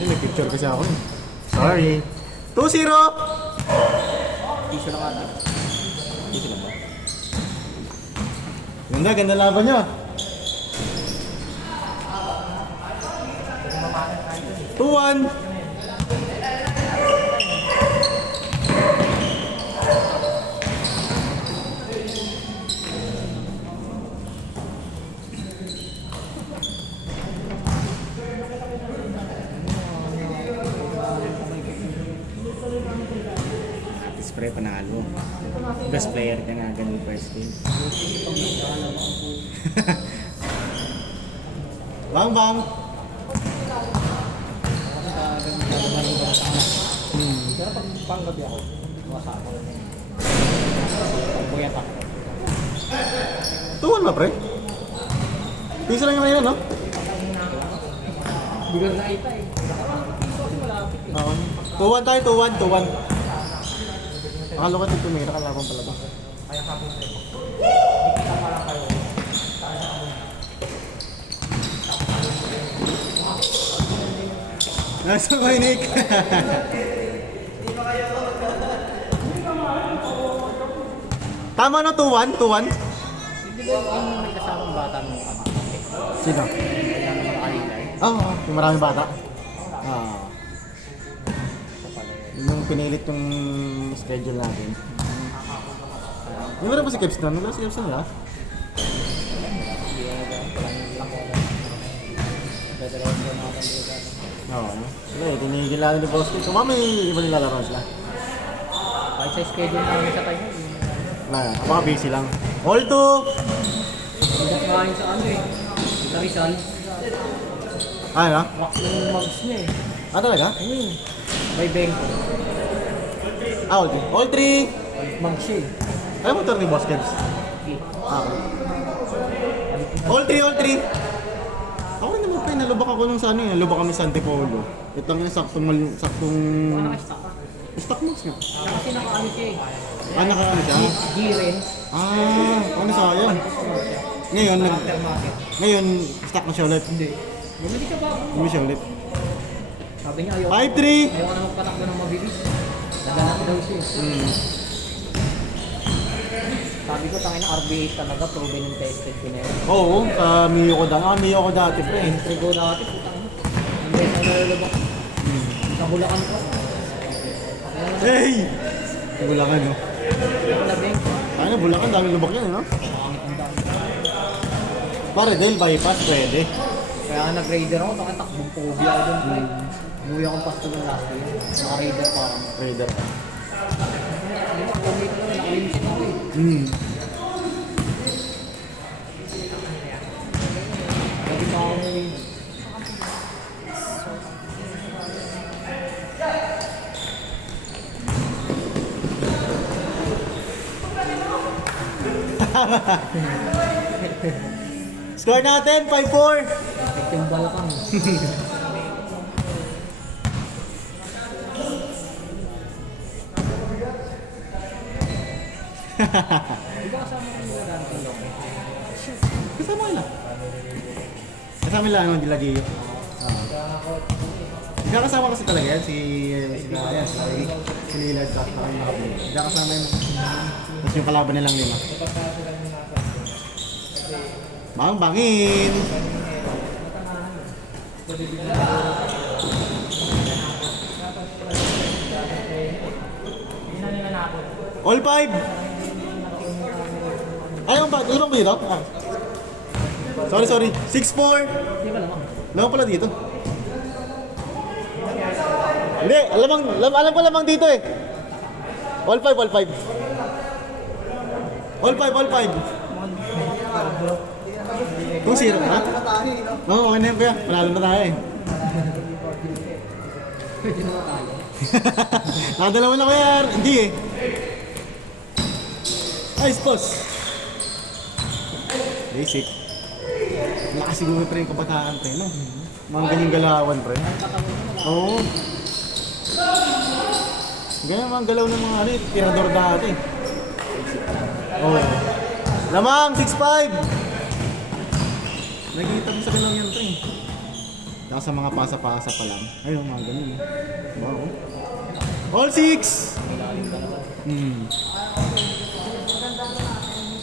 May picture kasi ako eh. Sorry. 2-0! Piso lang ata. Piso lang ba? Ganda, ganda laban nyo. 2-1. Spray panalo. Best player ka nga ganun first game. Bang bang. Pero pag panggabi ako, masa ako. Pagpuyat ako. 2-1 ba, pre? Piso lang naman yun, no? Bigar na ita eh. Oo. 2-1 tayo, 2-1. Akala ko ito may nakalaban pala ba? Kaya sabi ko sa'yo. Ikita pa lang kayo. Nasa may Nick. Tama na 2-1, 2-1. Hindi ba yung may kasamang bata nung ano? Sino? Yung kanina eh. Oo, yung maraming bata. Ah. Sa pala eh. Yung pinilit yung schedule natin. Yung meron ba si Kevs na? Meron si Kevs na? Hindi na ba? Walang lako na. Dadalawin ko na ako dito. Oo. Sige, tinigil natin ni Boski. So, may iba nilalaro sila. Kahit sa schedule namin sa tayo. Na, baka busy lang. All 2! Hindi na kain sa ano eh. Sa Rizal. Ano? Wax ng mugs niya eh. Ah, talaga? May bengko. Ah, all 3. All 3! Mugs siya eh. Ano motor ni Boss Kevs? Okay. Ah, okay. All 3, all 3! Ako rin naman pa, nalubak ako nung sa ano yun. Nalubak kami sa Antipolo. Ito ang saktong Baka naka-stock ka. stock moves nga. Kasi naka-ano siya eh. Ah, nakaano siya? G-Ren. Ah, ano sayang. Ngayon, Aftermarket. ngayon, stock na siya ulit. Hindi. Bumili siya bago. Hindi siya ulit. Sabi niya ayaw. 5-3! Ayaw ka na magpatakbo ng mabilis. Naganap daw siya eh. Sabi ko tangin na RB8 talaga, proven and tested ko na yun. Oo, sa Mio ko dati. Ah, Mio ko dati, pre. Entry ko dati, putang ina. Ang beses na nalalabak. Sa Bulacan ko. Hey! Bulacan, no? Labing. Ay na, Bulacan, dami lubak yan, no? Pangit ang dami. Pare, dahil bypass, pwede. Kaya nga nag-raider ako, tangin takbong pogi ako dun. Pre. Umuwi akong pasto ng last year. Naka-raider pa ako. Raider. Hindi ko commit ko, nakalinis ako eh. Lagi pa ako ngayon. Score natin, 5-4! Yung balakang. Di ba kasama ko yung dancing long? Kasama nila. Kasama nila, ano, Dilagio. Kasama kasi talaga yan, si Lillard at saka yung nakapili. Kasama yun. Tapos yung kalaban nilang 5. Bangin! All 5! Ayaw ba? Ilan ba dito? Ah. Sorry. 6-4! Di ba lamang? Lamang pala dito. Hindi, alam ko lamang dito eh. All 5. All 5. 2-0 na? Oo, okay na yun kuya. Panalo na tayo eh. Pwede naman tayo. Nakadalawa na kuya. Hindi eh. Ay, boss. Basic. Lakas siguro pre yung kabataan pre, no? Mga ganyang galawan pre. Oo. Ganyan mga galaw ng mga ano, tirador dati. Oo. Lamang, 6-5! Nakikita ko sa galaw yan pre. Saka sa mga pasa-pasa pa lang. Ayun, mga ganun. Wow. All 6! Ilalim talaga.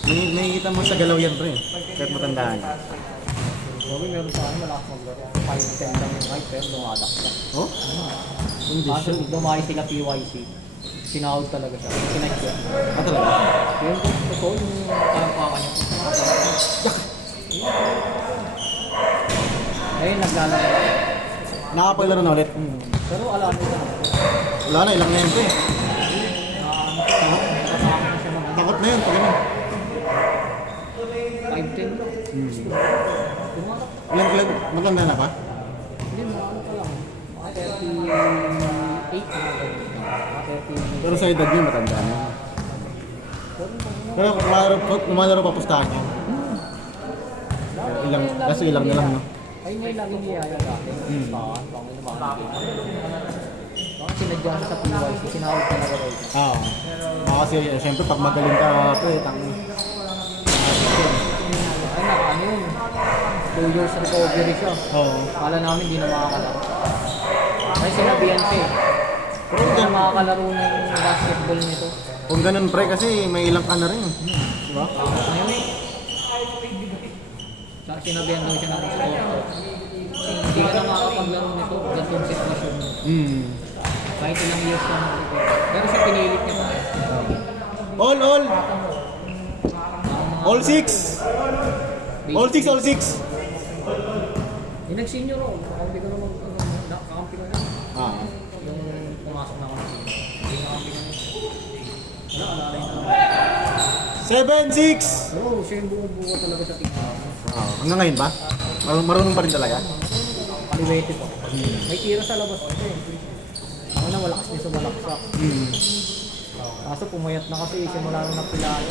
May kita mo sa galaw yan, pre. Kahit matandaan. Grabe, meron sa akin malakas maglaro. 5'10 lang yung height, pero lumadak siya. Oh? Hindi Kaso siya. dumayo sila PYC. Sinahod talaga siya. Kinect siya. Ah, talaga? Yung totoo yung kalampakan niya. Ayun, naglalaro. Nakapaglaro na ulit. Pero alam mo na. Wala na, ilang na yun, pre. Kasama na siya mag Takot na yun, pag ano. 5'10 lang. Tumatak. Ilang, matanda na pa? Hindi, mga ano pa lang. Mga 38 na lang. Mga 38. Pero sa edad niya, matanda na. Pero kung lumalaro pa pustahan niya. Ilang, kasi ilang na lang, no? Ayun nga yung laging niyaya dati. Saan, bang may lumakit. Bakit sinadya siya sa PYC, sinawag ka na gawin. Oo. Kasi siyempre pag magaling ka, pre, Ay, ano yun. 2 years recovery siya. Oo. Kala namin hindi na makakalaro. Ay, sinabihan siya eh. Pero Hindi na gan- makakalaro na yung basketball nito. kung ganun, pre, kasi may ilang ka na rin. Di ba? Ngayon eh. Sinabihan daw siya ng sport. Hindi ka na makapaglaro nito. Gantong sitwasyon mo. Kahit ilang years ka na. Pero siya pinilit niya tayo. All! All 6! All 6, all 6! Yung nag-senior ako. Kakampi ko naman. Kakampi ko na. Ah. Yung pumasok na ako ng senior. Hindi kakampi ko na. Wala, alalay na. 7-6! Oo, siya yung bumubuo talaga sa team. Hanggang ngayon ba? Marunong pa rin talaga? Kaliwete po. May tira sa labas kasi. Ako na malakas niya sa malaksak. Kaso pumayat na kasi simula nang napilaan.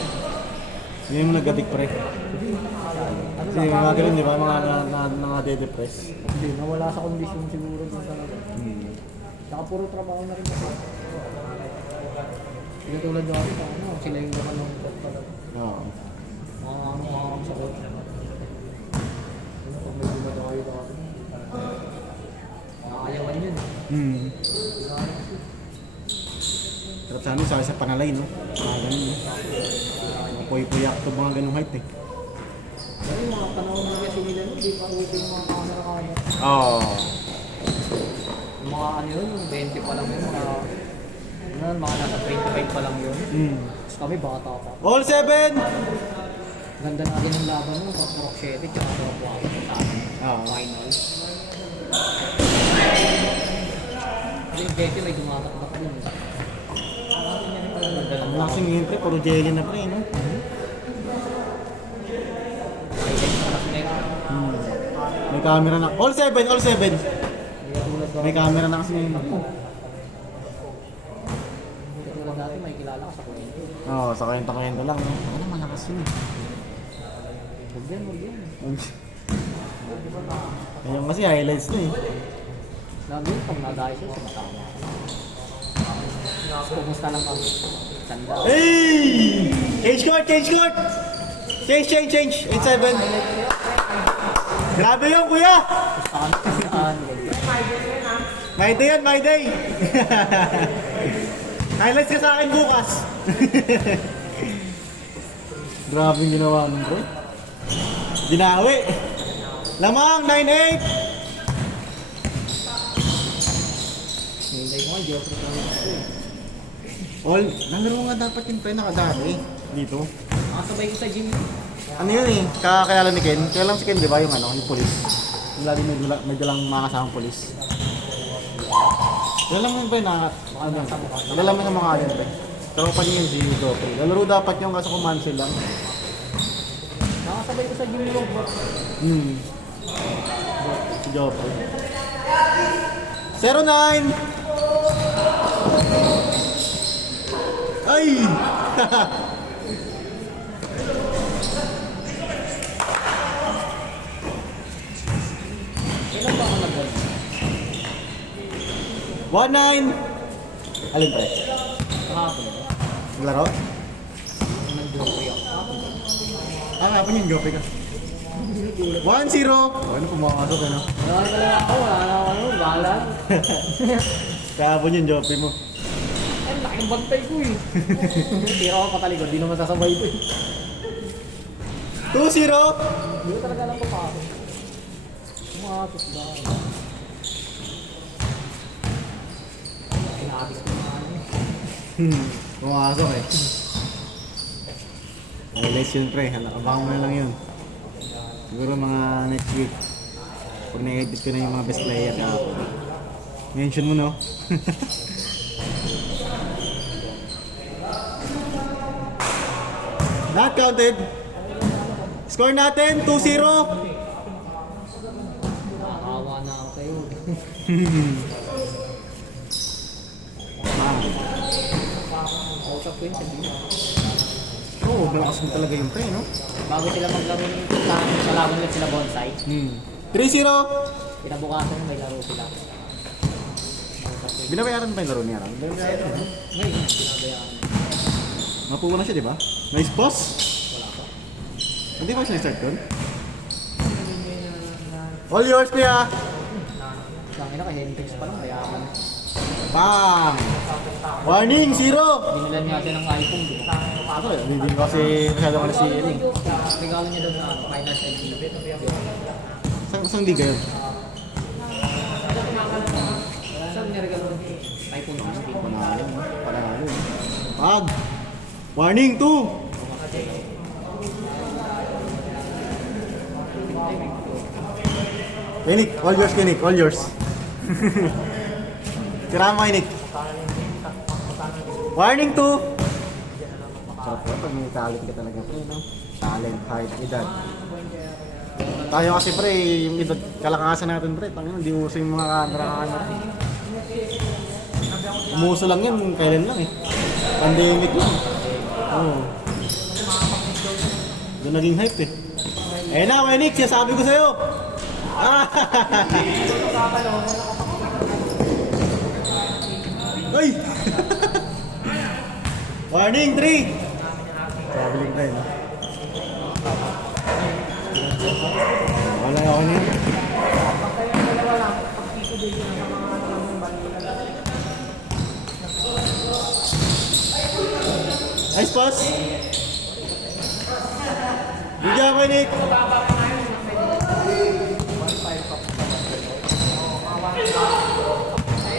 Yun yung nag-addict, pre. Ano Kasi mga ganun, di ba? Mga de-depress. Hindi, nawala sa kondisyon siguro dun talaga. Saka puro trabaho na rin kasi. Hindi tulad doon, ano, sila yung naman ng top talaga. Oo. Mga sa coach. Pag may dumadayo dati. Nakakayawan yun. Sarap sa amin, sa panalay, no? Mga ganun, no? Mga puy-puyak to, mga ganung height, eh. Pero yung mga panahon na kasi nila, hindi pa ulit yung mga camera-camera. Oo. Yung mga ano yun, yung 20 pa lang yun, mga nasa 25 pa lang yun. Tapos kami bata pa. All 7! Ganda na din ang laban mo, sa Purok 7, tsaka sa Buwaka sa atin. Oo. Finals. Yung Becky may dumatak-tak din. Ang laking yun, pre. Puro jelly na, pre, no? May camera na. All 7! All 7! May camera na kasi ngayon. Katulad dati may kilala ka sa kwento. Oo, sa kwento-kwento lang, no? Ano, malakas yun. Huwag yan. Ayun kasi highlights to, eh. Lagi yun, pag nadayo siya, sumatama. Kumusta lang kami? Tanda. Hey! Change court! Change court! Change! 8-7! Grabe yun, kuya! Saan? My day yan, my day! Highlights ka sa akin bukas! Grabe yung ginawa nun, bro. Dinawi! Lamang, 9-8! Hindi ko nga, Geoffrey ko All, nalaro nga dapat yung pre nakadami dito. nakasabay ko sa gym. Ano yun eh, kakakilala ni Ken. Kaya lang si Ken, di ba, yung ano, yung polis. Yung lagi medyo lang mga kasamang polis. Kaya lang yun pre, kilala mo yung mga alin pre. Tropa niya yun si Dope. Lalaro dapat yung kaso kumansel lang. Nakasabay ko sa gym yung Si Dope. 09! Ay! Kailan ba ako nag-gol? 1-9! Alin pre? Kahapon. Laro? Nag-Geoffrey ako. Kahapon. Nga po yung Jope ka. Ano pumakasok ano? Wala ka lang ako, wala na ako, bahala. Kahapon yung jope mo. Ay, laki ng bantay ko eh. Tira ako patalikod, di naman sasabay ko eh. 2-0! Hindi ko talaga alam pa ako. Kumatos ba? Pinakabis ko na ano eh. Pumakasok eh. Highlights yun pre, abangan mo na lang yun. Siguro mga next week. Pag na-edit ko na yung mga best player mention mo no? Not counted. Score natin 2-0. Nakakawa na ako sa'yo. Out of 20. Oo, malakas mo talaga yung pre, no? Bago sila maglaro ng sa laban ulit sila bonsai. 3-0. Kinabukasan may laro sila. Binabayaran pa yung laro niya? Ngayon, binabayaan. Mapuwa na siya, di ba? Nice boss! Wala pa. Hindi ba siya start doon? All yours, kuya! Langin na kay Hendrix pa lang, mayaman. Bang! Warning, 0! Binilan nga siya ng iPhone, di ba? Ako eh, hindi ko kasi masyado ka na si Ering. Regalo niya doon na minus LB. Saan liga yun? Saan niya regalo doon? iPhone 16. Panalo. Pag! Warning, 2! Nick, all yours kay Nick, all yours. Tira mo kay Nick. Warning 2! Sarap po pag may talent ka talaga pre, no? Talent, height, edad. Tayo kasi pre, yung edad kalakasan natin pre, tangina, hindi uso yung mga camera. Umuso lang yan, kailan lang eh. Pandemic lang. Oo. Doon naging hype eh. Eh na, Wenix, sabi ko sa'yo. Ay! Warning, 3! Traveling tayo, no? Wala ako niya. Nice pass! Bigyan ko, Nick!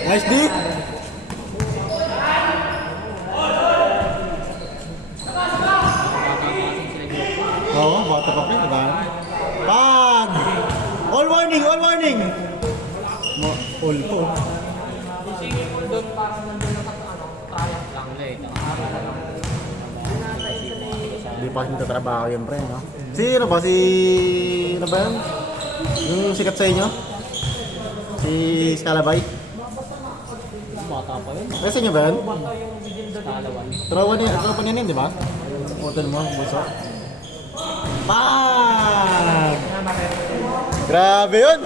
Nice dig! Oo, bata pa rin, diba? Pag! All warning! All warning! All po. Hindi pa nagtatrabaho yung pre, no? Sino ba? Ano ba yan? Yung sikat sa inyo? Si Scalabay? Bata pa yun. Kasi nyo ba yan? Kalawan. Tropa niya yun, di ba? Hotel mo, buso. Pag! Grabe yun!